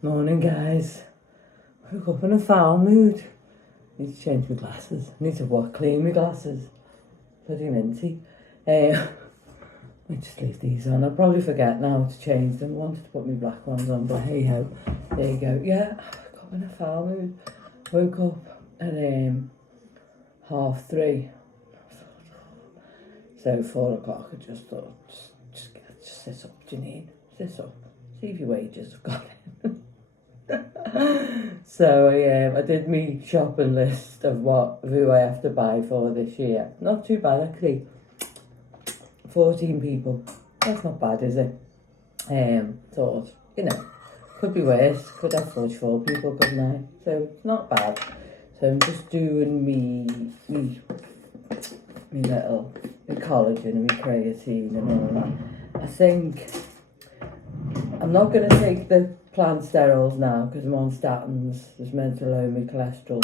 Morning, guys. Woke up in a foul mood. Need to change my glasses. Need to clean my glasses. Bloody minty. I just leave these on. I'll probably forget now to change them. I wanted to put my black ones on, but hey ho. There you go. Yeah, I woke up in a foul mood. Woke up at 3:30. So 4 o'clock. I just thought, just sit up, Janine. Sit up. See if your wages have got it. So I did my shopping list of who I have to buy for this year. Not too bad actually. 14 people. That's not bad, is it? Thought, could be worse. Could have 44 people, couldn't I? So it's not bad. So I'm just doing me little collagen and me creatine and all that. I think I'm not going to take the plant sterols now because I'm on statins. It's meant to lower my cholesterol.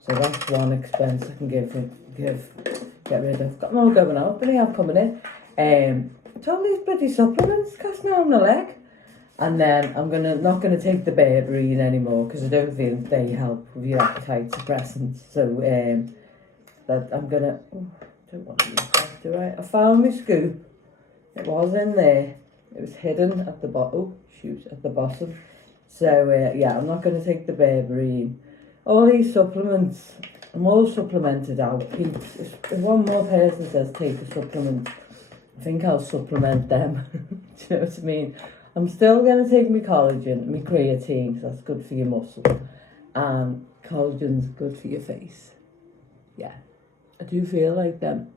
So that's one expense I can get rid of. Got more going out than I have coming in. It's all these bloody supplements costing an arm and a leg. And then I'm not gonna take the berberine anymore because I don't think they help with your appetite suppressants. So that I'm gonna don't want to use that, do I? I found my scoop. It was in there. It was hidden at the bottom. Oh, shoot, at the bottom. So yeah, I'm not gonna take the berberine. All these supplements, I'm all supplemented out. If one more person says take a supplement, I think I'll supplement them. Do you know what I mean? I'm still going to take my collagen, my creatine, because that's good for your muscle. And collagen's good for your face. Yeah. I do feel like them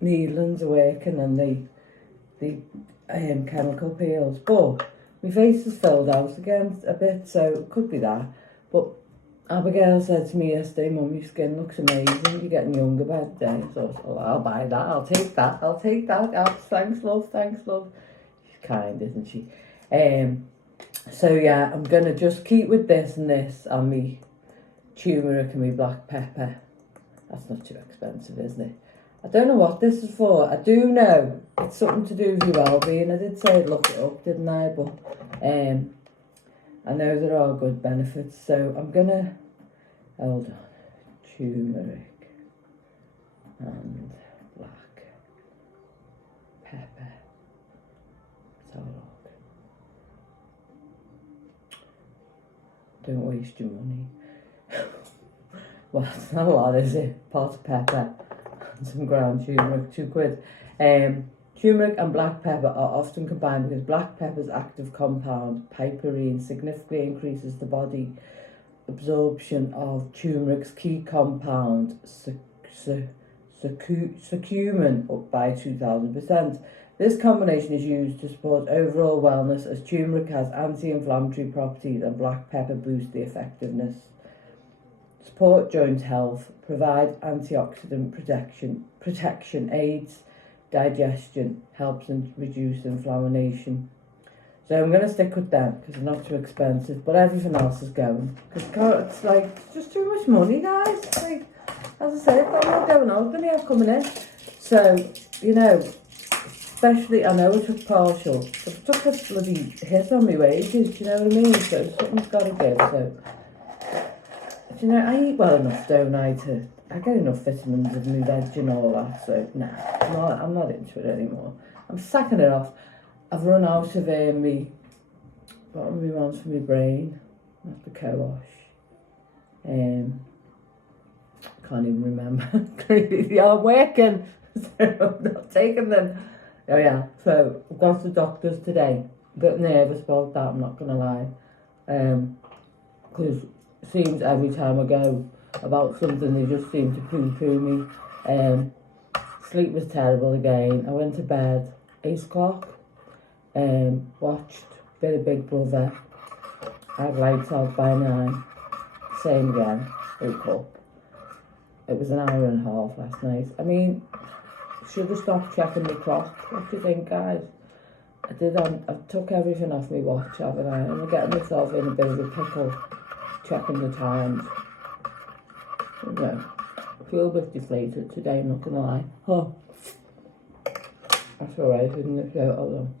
needlings are working and the chemical peels. But my face is filled out again a bit, so it could be that. But Abigail said to me yesterday, Mum, your skin looks amazing. You're getting younger by the day. So I thought, well, I'll buy that. I'll take that. Oh, thanks, love. She's kind, isn't she? So yeah, I'm going to just keep with this and this and me turmeric and me black pepper. That's not too expensive, isn't it? I don't know what this is for. I do know it's something to do with your well-being. I did say I'd look it up, didn't I? But I know there are good benefits, so I'm gonna hold on. Turmeric and black pepper. Let's have a look. Don't waste your money. Well, it's not a lot, is it? Pot of pepper and some ground turmeric, £2. Turmeric and black pepper are often combined because black pepper's active compound, piperine, significantly increases the body absorption of turmeric's key compound, curcumin, up by 2,000%. This combination is used to support overall wellness as turmeric has anti-inflammatory properties and black pepper boosts the effectiveness. Support joint health, provide antioxidant protection, aids digestion, helps and reduce inflammation. So I'm going to stick with them because they're not too expensive, but everything else is going. Because it's like, it's just too much money, guys. It's like, as I say, I've got more going on than I have coming in. So, especially, I know I took partial, but I took a bloody hit on my wages, do you know what I mean? So something's got to give, so. I eat well enough, don't I, I get enough vitamins and my veg and all that, so nah, I'm not into it anymore. I'm sacking it off. I've run out of what are my ones for my brain? Not the co-wash. Can't even remember. They are working, so I'm not taking them. Oh yeah, so I've got to the doctors today. A bit nervous about that, I'm not going to lie. Because seems every time I go about something they just seem to poo-poo me. Sleep was terrible again. I went to bed 8 o'clock, watched a bit of Big Brother, had lights out by 9, same again, woke up. It was an hour and a half last night. I mean, should have stopped checking the clock. What do you think, guys? I took everything off my watch, haven't I? I'm getting myself in a bit of a pickle. Checking the times. I feel a bit deflated today, I'm not gonna lie. Oh, that's alright, isn't it? Yeah, hold on.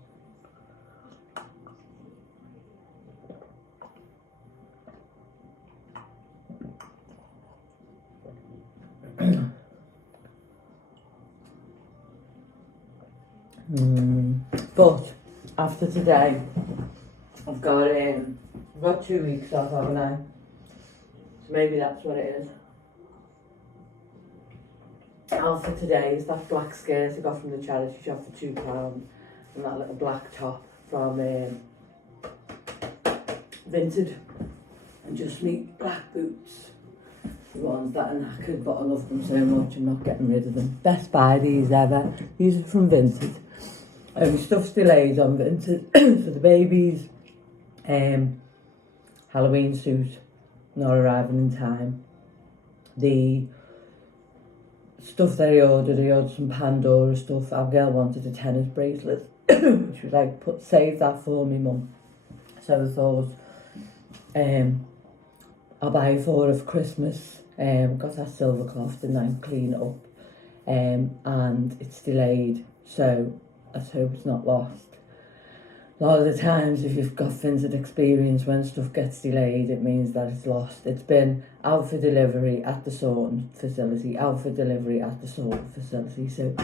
But after today, I've got 2 weeks off, haven't I? So maybe that's what it is. Outfit today is that black skirt I got from the charity shop for £2 and that little black top from Vinted, and just me black boots. The ones that are knackered, but I love them so much, I'm not getting rid of them. Best buy these ever. These are from Vinted. Stuff's delayed on Vinted. So the baby's Halloween suit not arriving in time. The stuff that I ordered some Pandora stuff. Our girl wanted a tennis bracelet. She was like, save that for me, mum. So I thought, I'll buy it for her for Christmas. Got that silver cloth, didn't I? Clean it up. And it's delayed, so let's hope it's not lost. A lot of the times, if you've got Vinted experience, when stuff gets delayed, it means that it's lost. It's been out for delivery at the sorting facility, out for delivery at the sorting facility. So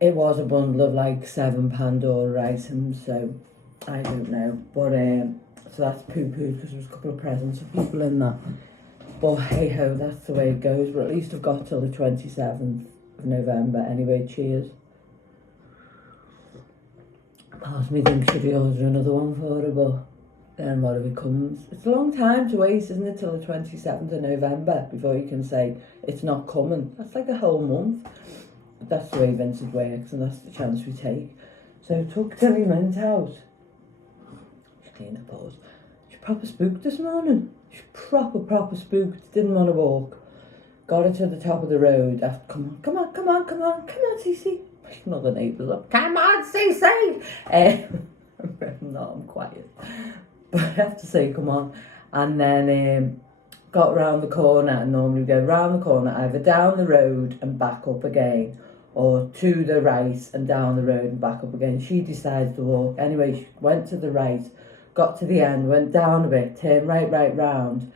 it was a bundle of like 7 Pandora items, so I don't know. But so that's poo-poo because there was a couple of presents for people in that. But hey-ho, that's the way it goes. But at least I've got till the 27th of November anyway. Cheers. Part of me thinks should we order another one for her, but then what if it comes? It's a long time to wait, isn't it, till the 27th of November before you can say it's not coming. That's like a whole month. But that's the way Vincent works, and that's the chance we take. So took Tilly Mint out. She's clean up pause. She proper spooked this morning. She proper spooked. Didn't want to walk. Got her to the top of the road. After, come on, Cece. Another neighbour's up. Come on, Cece. No, I'm quiet. But I have to say, come on. And then got round the corner, and normally we go round the corner, either down the road and back up again, or to the right and down the road and back up again. She decides to walk. Anyway, she went to the right, got to the end, went down a bit, turned right round,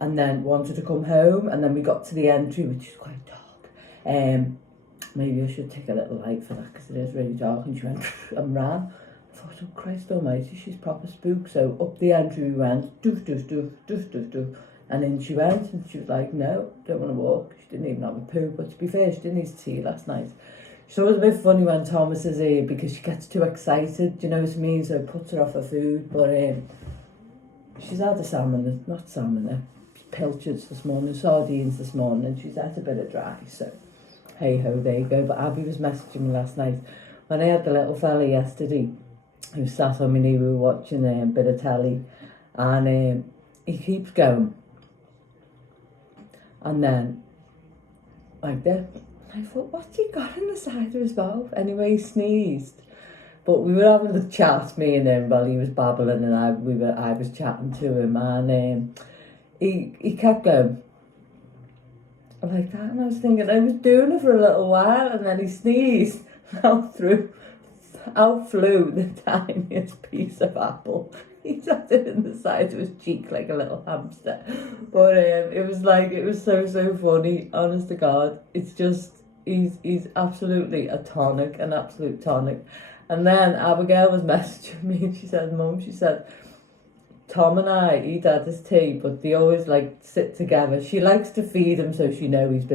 and then wanted to come home. And then we got to the entry, which is quite dark. Maybe I should take a little light for that because it is really dark. And she went and ran. I thought, oh Christ almighty, she's proper spook. So up the entry we went, doof. And in she went, and she was like, no, don't want to walk. She didn't even have a poo, but to be fair, she didn't need to tea last night. So it was a bit funny when Thomas is here because she gets too excited, do you know what I mean? So it puts her off her food. But she's had pilchards this morning, sardines this morning, and she's had a bit of dry, so hey-ho, there you go. But Abby was messaging me last night when I had the little fella yesterday who sat on my knee. We were watching a bit of telly, and he keeps going, and then like that, I thought, what's he got in the side of his mouth? Anyway, he sneezed. But we were having the chat, me and him, while he was babbling, and I was chatting to him, and he kept going like that, and I was thinking, I was doing it for a little while, and then he sneezed. Out flew the tiniest piece of apple. He sat it in the side of his cheek like a little hamster. But it was so funny, honest to God. It's just, he's absolutely an absolute tonic. And then Abigail was messaging me, and she said, Mum, Tom and I eat at his tea, but they always like sit together. She likes to feed him, so she knows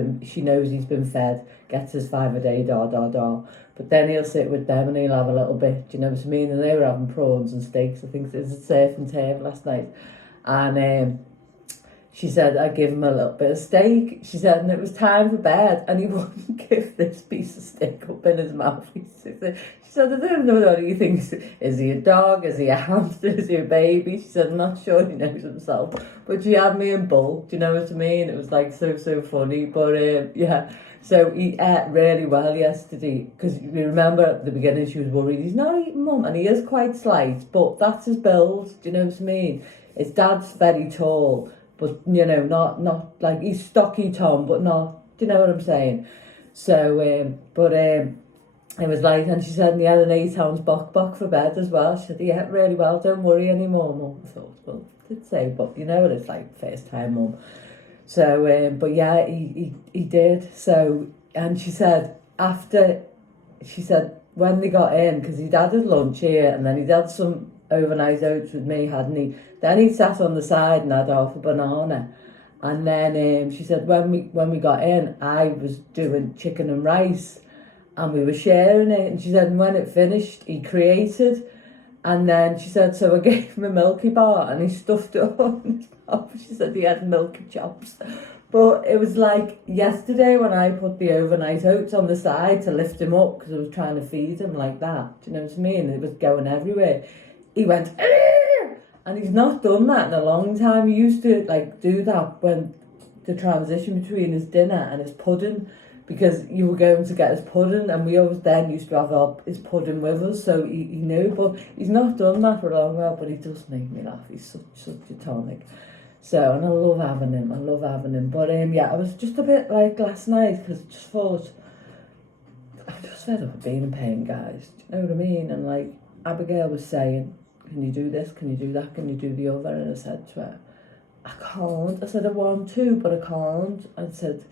he's been fed, gets his 5 a day, But then he'll sit with them and he'll have a little bit, do you know what I mean? And they were having prawns and steaks. I think it was a surf and turf last night. And she said, I give him a little bit of steak. She said, and it was time for bed, and he wouldn't give this piece of steak up in his mouth. She said, I don't know what he thinks. Is he a dog? Is he a hamster? Is he a baby? She said, I'm not sure he knows himself. But she had me in bull, do you know what I mean? It was like so funny. But yeah, so he ate really well yesterday. Because you remember at the beginning she was worried, he's not eating, Mum. And he is quite slight, but that's his build, do you know what I mean? His dad's very tall, but, you know, not like, he's stocky Tom, but not, do you know what I'm saying? So, it was like, and she said, and he had an 8-ounce bok for bed as well. She said, he ate really well, don't worry anymore, Mum. I thought, well, I did say, but you know what it's like, first time, Mum. So, but yeah, he did. So, and she said, when they got in, because he'd had his lunch here and then he'd had some overnight oats with me, hadn't he? Then he sat on the side and had half a banana. And then she said when we got in, I was doing chicken and rice and we were sharing it. And she said when it finished, he created. And then she said, so I gave him a Milky Bar and he stuffed it up in his mouth. She said he had milky chops. But it was like yesterday when I put the overnight oats on the side to lift him up because I was trying to feed him like that. Do you know what I mean? It was going everywhere. He went, "Arr!" And he's not done that in a long time. He used to like do that when the transition between his dinner and his pudding, because you were going to get his pudding and we always then used to have his pudding with us, so he knew. But he's not done that for a long while, but he does make me laugh. He's such a tonic. So, and I love having him. But yeah, I was just a bit like last night because I just thought, I'm just fed up of being in pain, guys. Do you know what I mean? And like Abigail was saying, can you do this? Can you do that? Can you do the other? And I said to her, I can't. I said, I want to, but I can't. I said,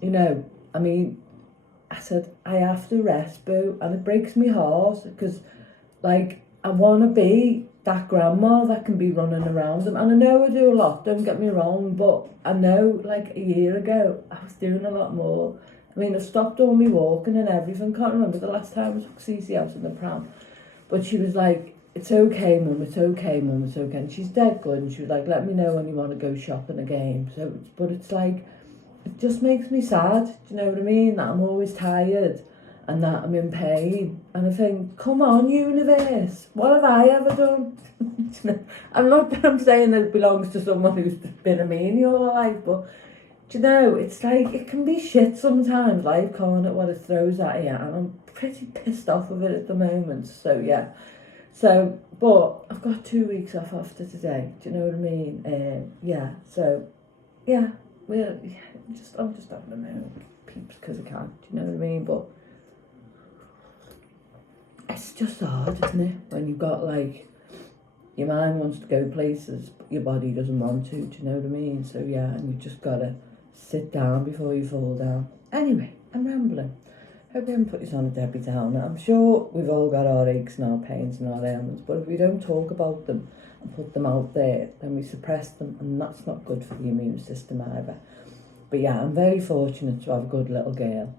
you know, I mean, I said, I have to rest, boo. And it breaks me heart because, like, I want to be that grandma that can be running around them. And I know I do a lot, don't get me wrong, but I know, like, a year ago, I was doing a lot more. I mean, I stopped all my walking and everything. Can't remember the last time I took Cece out in the pram. But she was like, it's okay, Mum, it's okay, Mum, it's okay. And she's dead good. And she was like, let me know when you want to go shopping again. So, but it's like, it just makes me sad, do you know what I mean? That I'm always tired and that I'm in pain. And I think, come on, universe, what have I ever done? I'm not that I'm saying that it belongs to someone who's been a meanie all their life, but do you know, it's like, it can be shit sometimes, life, can't it, what it throws at you, and I'm pretty pissed off of it at the moment, so yeah. So, but I've got 2 weeks off after today, do you know what I mean? Yeah, so, yeah, I'm just having a moment, peeps, because I can't, do you know what I mean? But it's just hard, isn't it, when you've got, like, your mind wants to go places, but your body doesn't want to, do you know what I mean? So, yeah, and you've just got to sit down before you fall down. Anyway, I'm rambling. Hope I haven't put you on a Debbie Downer. I'm sure we've all got our aches and our pains and our ailments, but if we don't talk about them and put them out there, then we suppress them, and that's not good for the immune system either. But yeah, I'm very fortunate to have a good little girl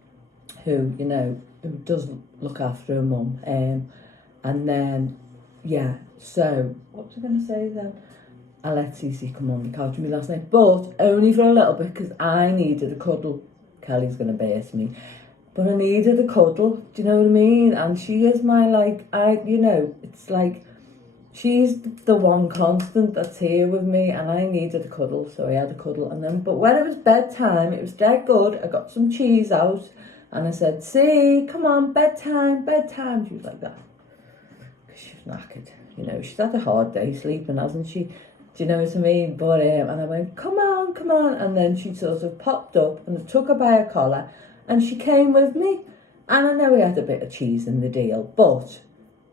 who, you know, who does look after her mum. And then, yeah, so what was I going to say then? I let Cece come on the couch with me last night, but only for a little bit because I needed a cuddle. Kelly's going to burst me. But I needed a cuddle, do you know what I mean? And she is my, like, you know, it's like, she's the one constant that's here with me, and I needed a cuddle, so I had a cuddle. And then, but when it was bedtime, it was dead good. I got some cheese out, and I said, see, come on, bedtime. She was like that, because she was knackered. You know, she's had a hard day sleeping, hasn't she? Do you know what I mean? But, and I went, come on. And then she sort of popped up, and I took her by her collar, and she came with me. And I know we had a bit of cheese in the deal, but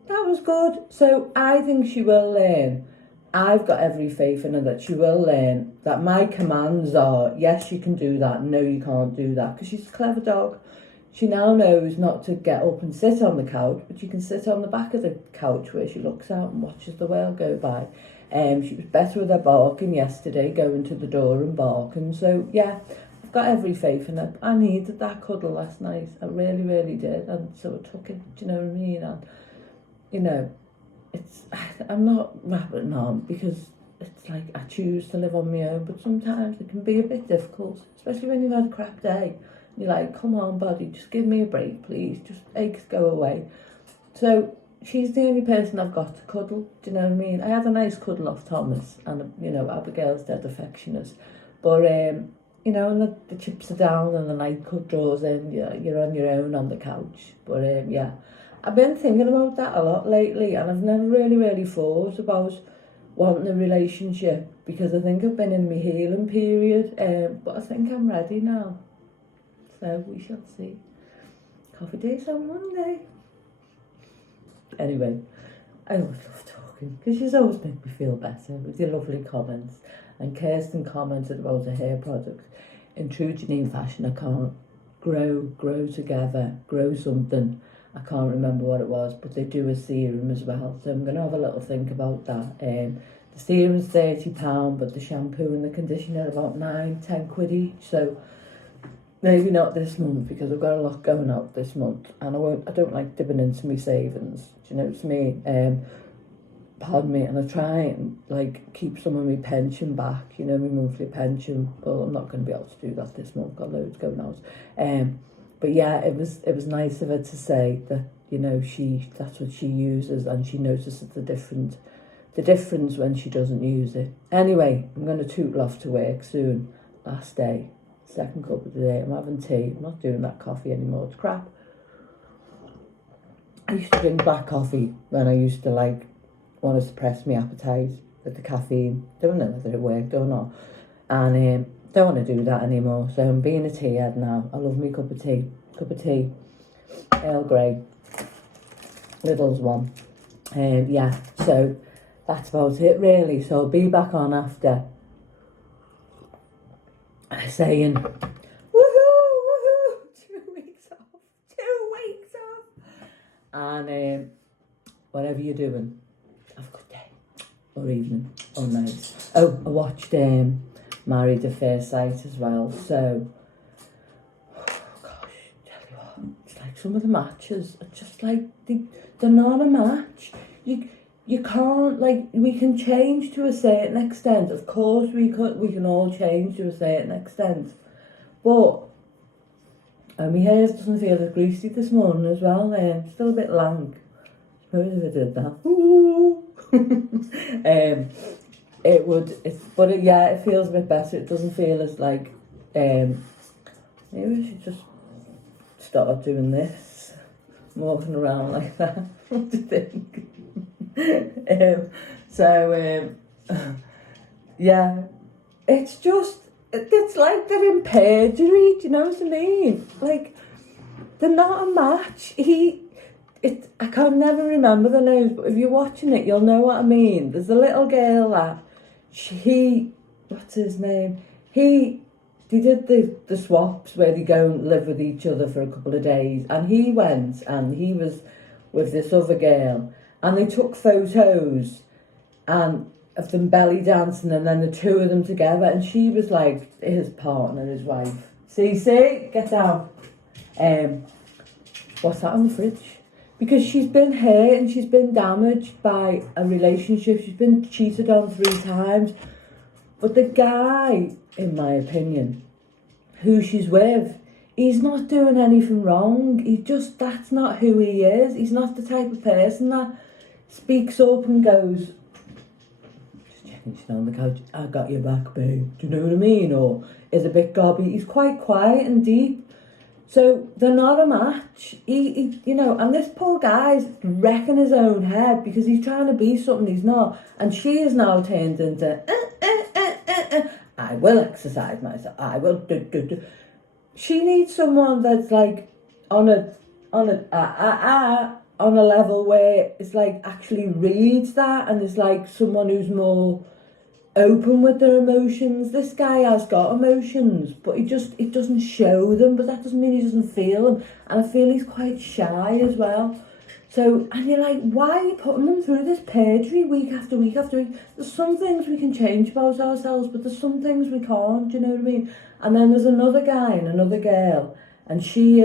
that was good. So I think she will learn. I've got every faith in her that she will learn that my commands are, yes, you can do that, no, you can't do that, because she's a clever dog. She now knows not to get up and sit on the couch, but you can sit on the back of the couch where she looks out and watches the world go by. She was better with her barking yesterday, going to the door and barking. So, yeah, I've got every faith in her. I needed that cuddle last night. I really, really did. And so I took it, do you know what I mean? And, you know, I'm not rabbiting on because it's like I choose to live on my own, but sometimes it can be a bit difficult, especially when you've had a crap day. You're like, come on, body, just give me a break, please. Just aches go away. So she's the only person I've got to cuddle. Do you know what I mean? I had a nice cuddle off Thomas, and, you know, Abigail's dead affectionate. But, you know, and the chips are down and the night cut draws in, you're on your own on the couch. But, yeah, I've been thinking about that a lot lately, and I've never really thought about wanting a relationship because I think I've been in my healing period. But I think I'm ready now. So we shall see. Coffee days on Monday. Anyway, I always love talking because she's always made me feel better with your lovely comments. And Kirsten commented about a hair product. In true Janine fashion, I can't grow together, grow something I can't remember what it was, but they do a serum as well. So I'm going to have a little think about that. The serum's £30, but the shampoo and the conditioner are about 9-10 quid each. So maybe not this month, because I've got a lot going out this month, and I don't like dipping into my savings. Do you know what I mean? Pardon me, and I try and like keep some of my pension back, you know, my monthly pension. Well, I'm not going to be able to do that this month. Got loads going out. But yeah, it was nice of her to say that, you know, that's what she uses, and she notices the difference when she doesn't use it. Anyway, I'm going to tootle off to work soon. Last day, second cup of the day. I'm having tea. I'm not doing that coffee anymore. It's crap. I used to drink black coffee when I used to like want to suppress my appetite with the caffeine. Don't know whether it worked or not, and don't want to do that anymore. So I'm being a tea head now. I love me cup of tea, Earl Grey, Lidl's one. Yeah, so that's about it really. So I'll be back on after saying woohoo, woohoo, 2 weeks off, 2 weeks off, and whatever you're doing, have a good day or evening or night. Oh, I watched Married at First Sight as well. So, oh gosh, tell you what, it's like some of the matches are just like they're not a match. You can't, like, we can change to a certain extent. Of course we can all change to a certain extent, but my hair doesn't feel as greasy this morning as well. Still a bit lank. Suppose if I did that, it would. Yeah, it feels a bit better. It doesn't feel as like. Maybe I should just start doing this, walking around like that. What do you think? Yeah, it's just. It's like they're in perjury. Do you know what I mean? Like, they're not a match. I can never remember the names, but if you're watching it, you'll know what I mean. There's a little girl that what's his name? They did the swaps where they go and live with each other for a couple of days, and he went and he was with this other girl, and they took photos and of them belly dancing, and then the two of them together, and she was like his partner, his wife. See, get down. What's that on the fridge? Because she's been hurt and she's been damaged by a relationship. She's been cheated on 3 times. But the guy, in my opinion, who she's with, he's not doing anything wrong. That's not who he is. He's not the type of person that speaks up and goes, just checking she's on the couch, I got your back, babe. Do you know what I mean? Or is a bit gobby. He's quite quiet and deep. So they're not a match. He and this poor guy's wrecking his own head because he's trying to be something he's not. And she is now turned into, I will exercise myself. I will do. She needs someone that's like on a level where it's like actually reads that, and is like someone who's more open with their emotions. This guy has got emotions, but it doesn't show them, but that doesn't mean he doesn't feel them. And I feel he's quite shy as well. So, and you're like, why are you putting them through this perjury week after week after week? There's some things we can change about ourselves, but there's some things we can't, do you know what I mean? And then there's another guy and another girl, and she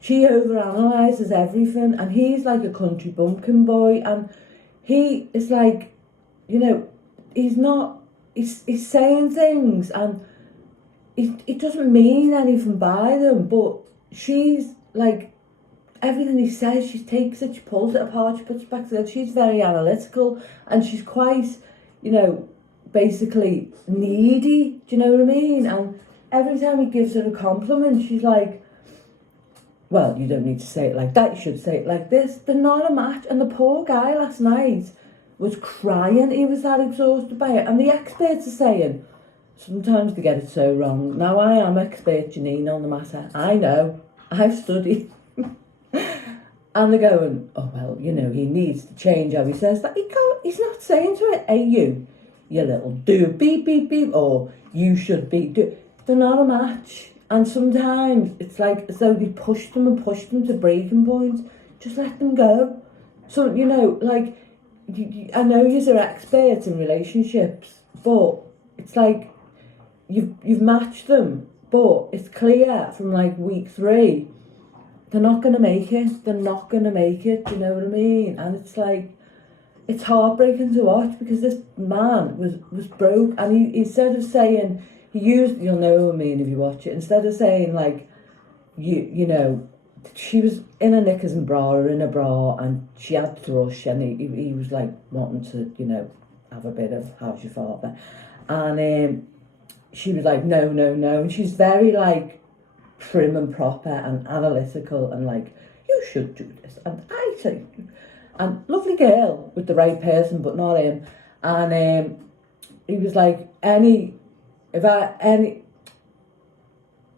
overanalyzes everything, and he's like a country bumpkin boy, and he is like, he's saying things, and it doesn't mean anything by them, but she's like, everything he says, she takes it, she pulls it apart, she puts it back together. She's very analytical, and she's quite, basically needy, do you know what I mean? And every time he gives her a compliment, she's like, well, you don't need to say it like that, you should say it like this. They're not a match. And the poor guy last night was crying. He was that exhausted by it. And the experts are saying, sometimes they get it so wrong. Now, I am expert, Janine, on the matter. I know. I've studied. And they're going, oh, well, he needs to change how he says that. He's not saying to it, hey, you little do beep, beep, beep, or you should be do. They're not a match. And sometimes it's like as though they push them and push them to breaking points. Just let them go. So, you know, like, I know you're experts in relationships, but it's like you've matched them, but it's clear from like week 3 they're not going to make it. They're not going to make it. Do you know what I mean? And it's like, it's heartbreaking to watch because this man was broke, and he instead of saying, you'll know what I mean if you watch it, instead of saying like, you know, she was in a knickers and bra or in a bra and she had thrush, and he was like wanting to, you know, have a bit of how's your father, and she was like no, and she's very like prim and proper and analytical and like, you should do this, and I say, and lovely girl with the right person but not him, and he was like,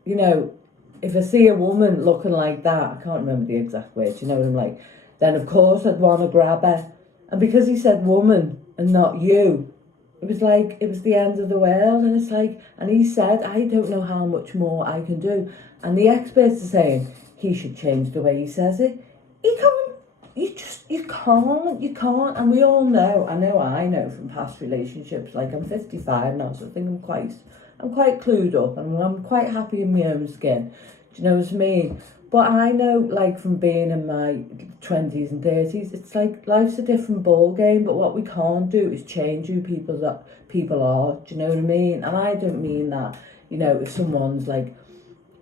you know, if I see a woman looking like that, I can't remember the exact words, you know what I'm like, then of course I'd want to grab her. And because he said woman and not you, it was like, it was the end of the world. And it's like, and he said, I don't know how much more I can do. And the experts are saying he should change the way he says it. He can't, you can't. And we all know, I know from past relationships, like I'm 55 now, so I think I'm quite clued up and I'm quite happy in my own skin. Do you know what I mean? But I know, like, from being in my 20s and 30s, it's like life's a different ball game, but what we can't do is change who people are. Do you know what I mean? And I don't mean that, you know, if someone's like,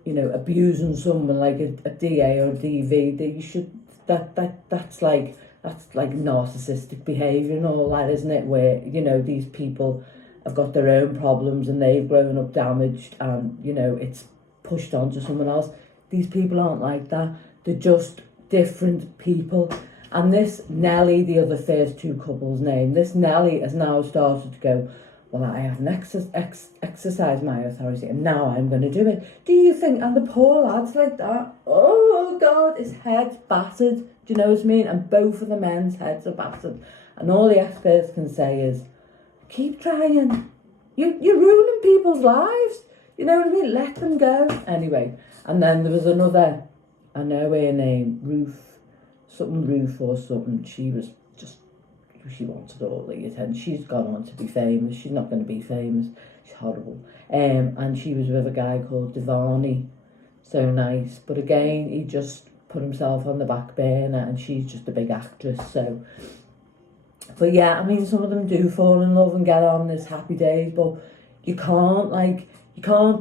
you know, abusing someone like a DA or a DV, that you should, that's like narcissistic behaviour and all that, isn't it? Where, you know, these people have got their own problems and they've grown up damaged and, you know, it's pushed on to someone else. These people aren't like that. They're just different people. And this Nelly, the other first two couples' name, this Nelly has now started to go, well, I haven't exercised my authority and now I'm going to do it. Do you think, and the poor lad's like that, oh God, his head's battered. Do you know what I mean? And both of the men's heads are battered. And all the experts can say is, keep trying. You're ruining people's lives. You know what I mean? Let them go. Anyway, and then there was another, I know her name, Ruth or something. She was just, she wanted all the attention. She's gone on to be famous. She's not going to be famous. She's horrible. And she was with a guy called Devani. So nice. But again, he just put himself on the back burner and she's just a big actress. So, but yeah, I mean, some of them do fall in love and get on this happy days, but you can't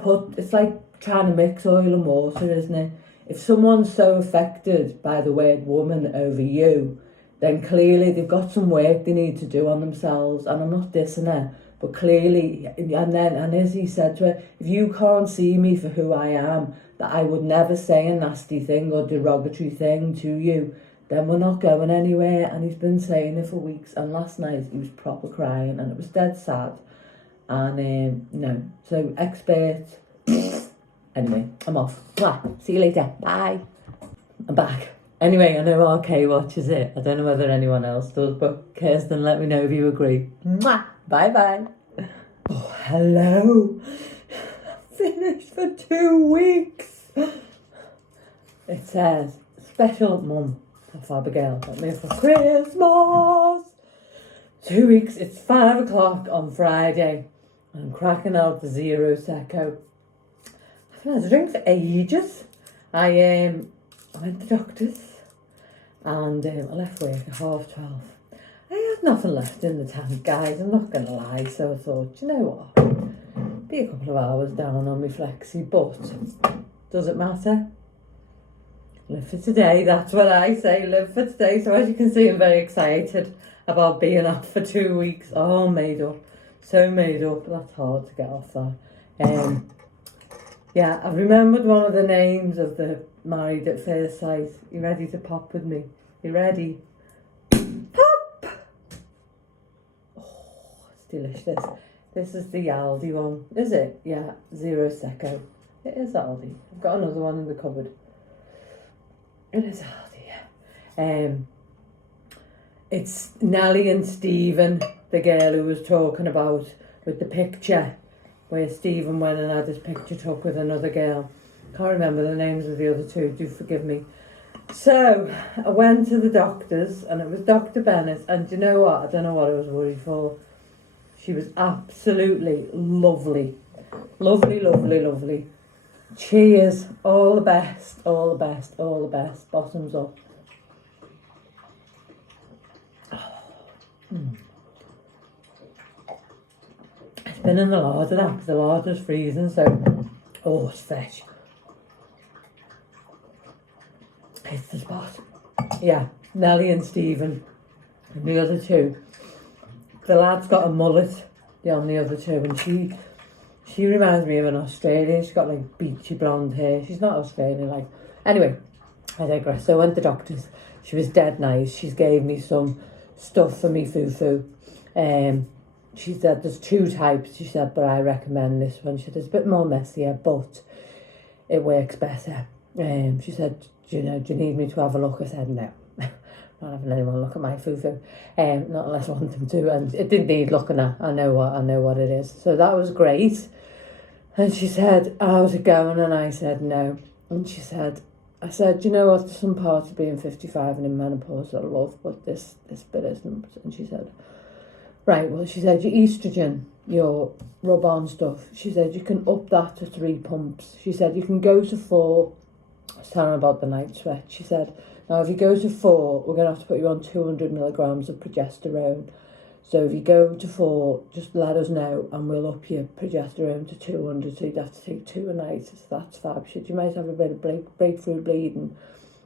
put, it's like trying to mix oil and water, isn't it? If someone's so affected by the word woman over you, then clearly they've got some work they need to do on themselves. And I'm not dissing her, but clearly, and as he said to her, if you can't see me for who I am, that I would never say a nasty thing or derogatory thing to you, then we're not going anywhere. And he's been saying it for weeks, and last night he was proper crying and it was dead sad. And no, so expert. Anyway, I'm off. Mwah. See you later. Bye. I'm back. Anyway, I know RK watches it. I don't know whether anyone else does, but Kirsten, let me know if you agree. Mwah. Bye-bye. Oh, hello. Finished for 2 weeks. It says, special mum of Abigail got me for Christmas. 2 weeks. It's 5 o'clock on Friday. I'm cracking out the Zero Secco. I haven't had a drink for ages. I went to the doctor's and I left work at 12:30. I had nothing left in the tank, guys, I'm not going to lie, so I thought, you know what, be a couple of hours down on my flexi, but does it matter? Live for today, that's what I say, live for today. So as you can see, I'm very excited about being off for 2 weeks. Oh, made up, so made up, that's hard to get off that. Yeah, I've remembered one of the names of the Married at First Sight. You ready to pop with me? You ready? Pop! Oh, it's delicious. This is the Aldi one. Is it? Yeah, Zero Secco. It is Aldi. I've got another one in the cupboard. It is Aldi, yeah. It's Nellie and Stephen, the girl who was talking about with the picture. where Stephen went and had his picture took with another girl. Can't remember the names of the other two, do forgive me. So I went to the doctor's, and it was Dr. Bennett, and do you know what? I don't know what I was worried for. She was absolutely lovely. Lovely, lovely, lovely. Cheers. All the best, all the best, all the best. Bottoms up. It's been in the larder, that, because the larder's freezing, so... Oh, it's fresh. It's the spot. Yeah, Nellie and Stephen. And the other two. The lad's got a mullet on the other two, and she reminds me of an Australian. She's got like beachy blonde hair. She's not Australian, like. Anyway, I digress. So I went to the doctor's. She was dead nice. She gave me some stuff for me foo-foo. She said there's two types. She said, but I recommend this one. She said it's a bit more messier, but it works better. She said, do you need me to have a look? I said, no. Not having anyone look at my foo-foo, not unless I want them to, and it didn't need looking at. I know what it is. So that was great. And she said, how's it going? And I said, no. And she said, I said, do you know what, there's some parts of being 55 and in menopause that I love, but this bit isn't. And she said, right, well, she said, your estrogen, your rub-on stuff, she said, you can up that to 3 pumps. She said, you can go to 4. I was telling her about the night sweat. She said, now, if you go to 4, we're going to have to put you on 200 milligrams of progesterone. So if you go to 4, just let us know and we'll up your progesterone to 200. So you'd have to take 2 a night. So that's fab. She said, you might have a bit of breakthrough bleeding.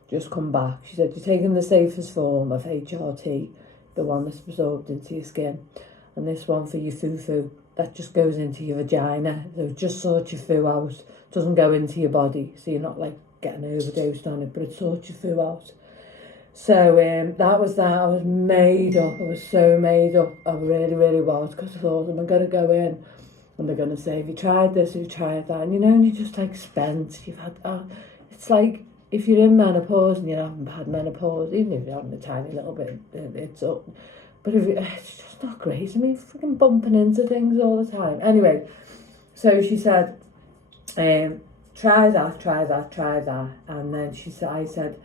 Just come back. She said, you're taking the safest form of HRT, the one that's absorbed into your skin. And this one for your foo-foo, that just goes into your vagina. So it just sorts your foo out. It doesn't go into your body. So you're not like getting overdosed on it, but it sorts your foo out. So that was that. I was made up. I was so made up. I really, really was, because I thought, am I going to go in and they're going to say, have you tried this, have you tried that? And and you're just like spent. You've had, it's like if you're in menopause and you haven't had menopause, even if you're having a tiny little bit, it's up. But it's just not great. I mean, freaking bumping into things all the time. Anyway, so she said, try that. And then I said,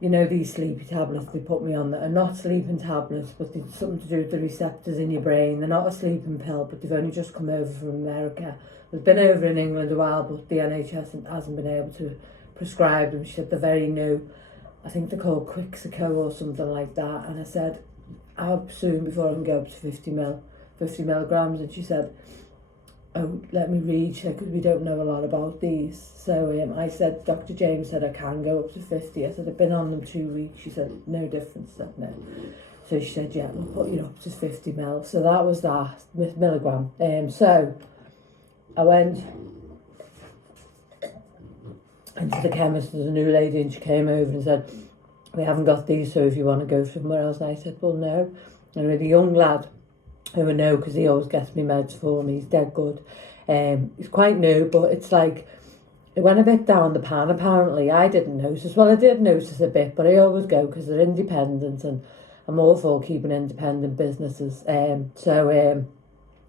these sleepy tablets they put me on that are not sleeping tablets, but they're something to do with the receptors in your brain. They're not a sleeping pill, but they've only just come over from America. They've been over in England a while, but the NHS hasn't been able to prescribe them. She said they're very new. I think they're called Quixico or something like that. And I said, how soon before I can go up to 50 milligrams? And she said, oh, let me read, because we don't know a lot about these. So I said, Dr. James said I can go up to 50. I said, I've been on them 2 weeks. She said, no difference. I said, no. So she said, yeah, we'll put you up to 50 mil. So that was that, with milligram. So I went into the chemist. There's a new lady, and she came over and said, we haven't got these, so if you want to go somewhere else. And I said, well, no. And with a young lad, who I know because he always gets me meds for me, he's dead good. He's quite new, but it's like, it went a bit down the pan apparently. I didn't notice. Well, I did notice a bit, but I always go because they're independent, and I'm all for keeping independent businesses. So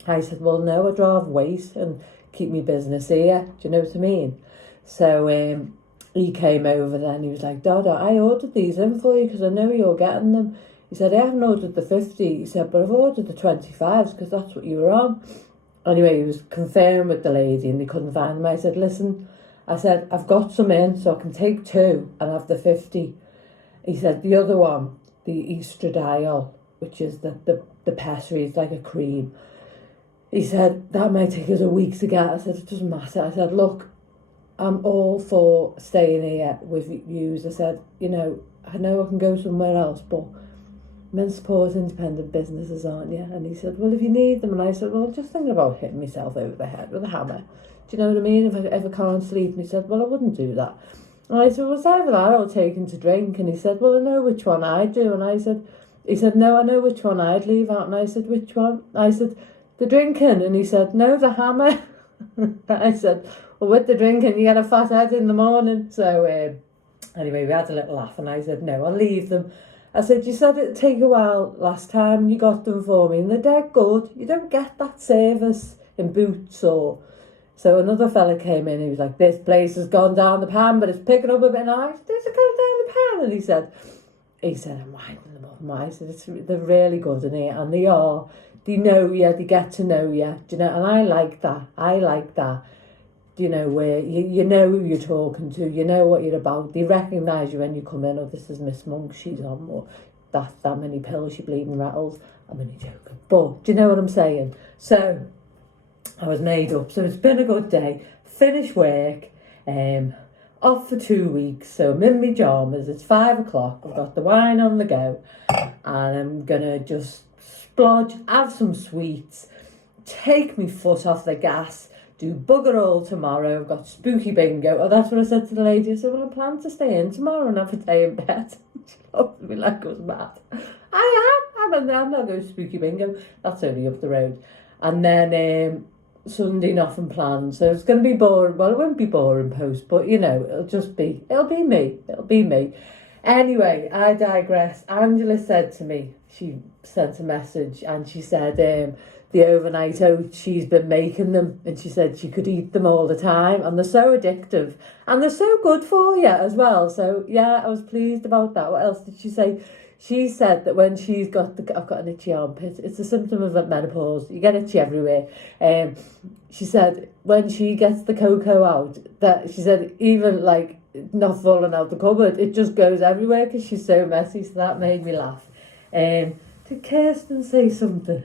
I said, well, no, I'd rather wait and keep my business here. Do you know what I mean? So he came over then. He was like, Dada, I ordered these in for you because I know you're getting them. He said, I haven't ordered the 50. He said, but I've ordered the 25s because that's what you were on. Anyway, he was conferring with the lady and they couldn't find them. I said, listen, I've got some in, so I can take 2 and have the 50. He said, the other one, the estradiol, which is the pessary, it's like a cream. He said, that might take us a week to get. I said, it doesn't matter. I said, look, I'm all for staying here with you. I said, I know I can go somewhere else, but men support independent businesses, aren't you? And he said, well, if you need them. And I said, well, I'm just thinking about hitting myself over the head with a hammer. Do you know what I mean? If I ever can't sleep. And he said, well, I wouldn't do that. And I said, well, it's either that or taking to drink. And he said, well, I know which one I do. And he said, no, I know which one I'd leave out. And I said, which one? I said, the drinking. And he said, no, the hammer. I said, well, with the drinking, you get a fat head in the morning. So anyway, we had a little laugh. And I said, no, I'll leave them. I said, you said it'd take a while last time and you got them for me. And they're dead good. You don't get that service in boots or... So another fella came in, he was like, this place has gone down the pan, but it's picking up a bit now. I said, is it going down the pan? And he said, I'm winding them up. I said, they're really good, and they are. They know you, they get to know you, do you know? And I like that. You know, where you know who you're talking to, you know what you're about. They recognise you when you come in, oh, this is Miss Monk, she's on, or that many pills, she bleeding rattles. I'm only joking. But, do you know what I'm saying? So, I was made up. So it's been a good day. Finished work, off for 2 weeks. So I'm in my pyjamas. It's 5 o'clock. I've got the wine on the go. And I'm going to just splodge, have some sweets, take my foot off the gas, do bugger all tomorrow. I've got spooky bingo. Oh, that's what I said to the lady. I said, well, I plan to stay in tomorrow and have a day in bed. She looked at me like I was mad. I'm not going to spooky bingo. That's only up the road. And then Sunday, nothing planned. So it's going to be boring. Well, it won't be boring post, but, you know, it'll be me. Anyway, I digress. Angela said to me, she sent a message and she said the overnight oats, she's been making them, and she said she could eat them all the time, and they're so addictive and they're so good for you as well. So yeah, I was pleased about that. What else did she say? She said that when she's got I've got an itchy armpit. It's a symptom of menopause. You get itchy everywhere. She said when she gets the cocoa out, that she said even like not falling out the cupboard, it just goes everywhere because she's so messy. So that made me laugh. Did Kirsten say something?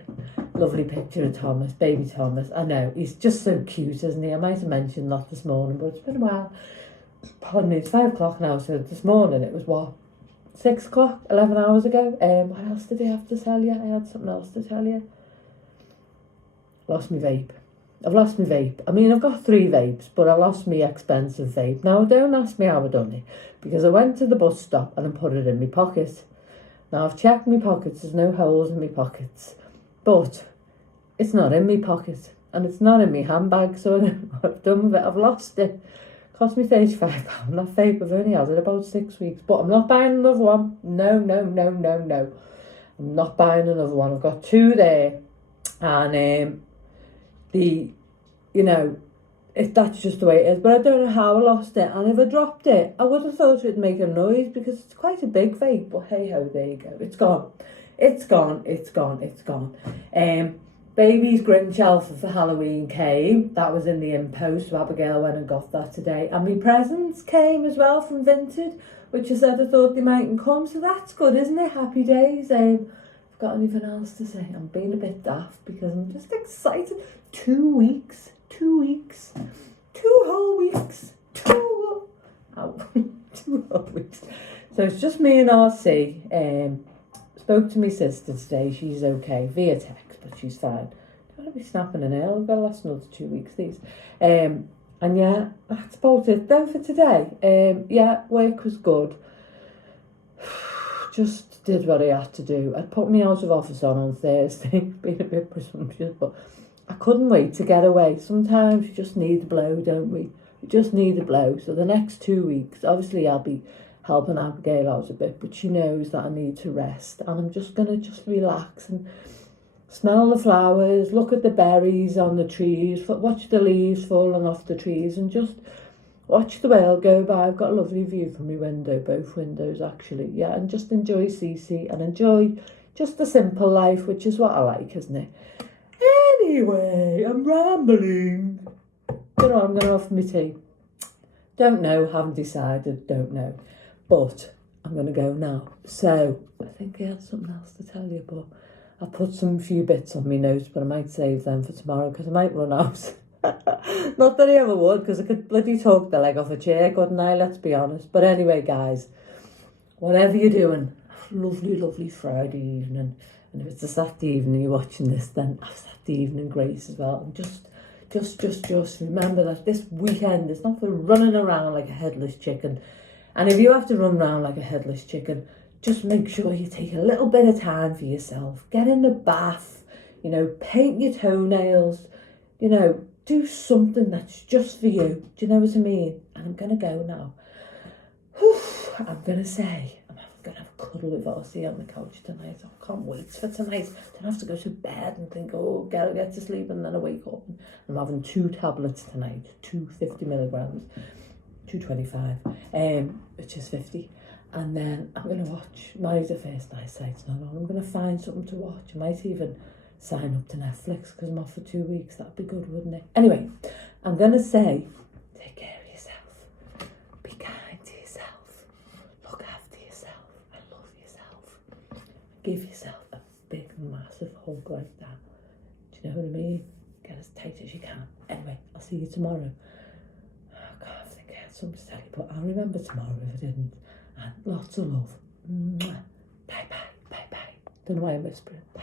Lovely picture of Thomas, baby Thomas. I know, he's just so cute, isn't he? I might have mentioned that this morning, but it's been a while. Pardon me, it's 5 o'clock now, so this morning it was what? 6 o'clock, 11 hours ago. What else did I have to tell you? I had something else to tell you. Lost my vape. I've lost my vape. I mean, I've got 3 vapes, but I lost my expensive vape. Now, don't ask me how I done it, because I went to the bus stop and I put it in my pocket. Now, I've checked my pockets, there's no holes in my pockets, but it's not in my pocket, and it's not in my handbag, so I don't know what I've done with it. I've lost it. Cost me £35. That vape, I've only had it about 6 weeks, but I'm not buying another one. No. I'm not buying another one. I've got 2 there, and that's just the way it is. But I don't know how I lost it, and if I dropped it, I would have thought it'd make a noise because it's quite a big vape. But hey ho, there you go. It's gone. Baby's Grinch Alpha for Halloween came. That was in the impost, so Abigail went and got that today. And my presents came as well from Vinted, which I said I thought they mightn't come, so that's good, isn't it? Happy days. Got anything else to say? I'm being a bit daft because I'm just excited. 2 weeks. 2 weeks. 2 whole weeks. 2 whole weeks. So it's just me and RC. Spoke to my sister today. She's okay via text, but she's fine. Don't want to be snapping a nail. I've got to last another 2 weeks these. And yeah, that's about it then for today. Yeah, work was good. Just did what I had to do. I'd put me out of office on Thursday, being a bit presumptuous, but I couldn't wait to get away. Sometimes you just need a blow, don't we? You just need a blow. So the next 2 weeks, obviously I'll be helping Abigail out a bit, but she knows that I need to rest, and I'm just going to relax and smell the flowers, look at the berries on the trees, watch the leaves falling off the trees, and just watch the world go by. I've got a lovely view from my window, both windows actually, yeah, and just enjoy Cece and enjoy just the simple life, which is what I like, isn't it? Anyway, I'm rambling. Don't know, I'm going to offer me tea. Don't know, haven't decided, don't know. But I'm going to go now. So, I think I had something else to tell you, but I put some few bits on my notes, but I might save them for tomorrow because I might run out. Not that I ever would, because I could bloody talk the leg off a chair, couldn't I? Let's be honest. But anyway, guys, whatever you're doing, lovely, lovely Friday evening. And if it's a Saturday evening you're watching this, then have Saturday evening grace as well. And just remember that this weekend is not for running around like a headless chicken. And if you have to run around like a headless chicken, just make sure you take a little bit of time for yourself. Get in the bath, paint your toenails, do something that's just for you. Do you know what I mean? And I'm going to go now. I'm going to say, I'm having going to have a cuddle with Ossie on the couch tonight. I can't wait for tonight. Don't have to go to bed and think, oh, gotta get to sleep, and then I wake up. And I'm having 2 tablets tonight, 250 milligrams, 225, which is 50. And then I'm going to watch Married at First Sight's not on. I'm going to find something to watch. I might even sign up to Netflix because I'm off for 2 weeks. That'd be good, wouldn't it? Anyway, I'm going to say, take care of yourself. Be kind to yourself. Look after yourself. And love yourself. Give yourself a big, massive hug like that. Do you know what I mean? Get as tight as you can. Anyway, I'll see you tomorrow. Oh, God, I think I had something to tell you, but I'll remember tomorrow if I didn't. And lots of love. Mwah. Bye bye, bye bye. Don't know why I'm whispering. Bye.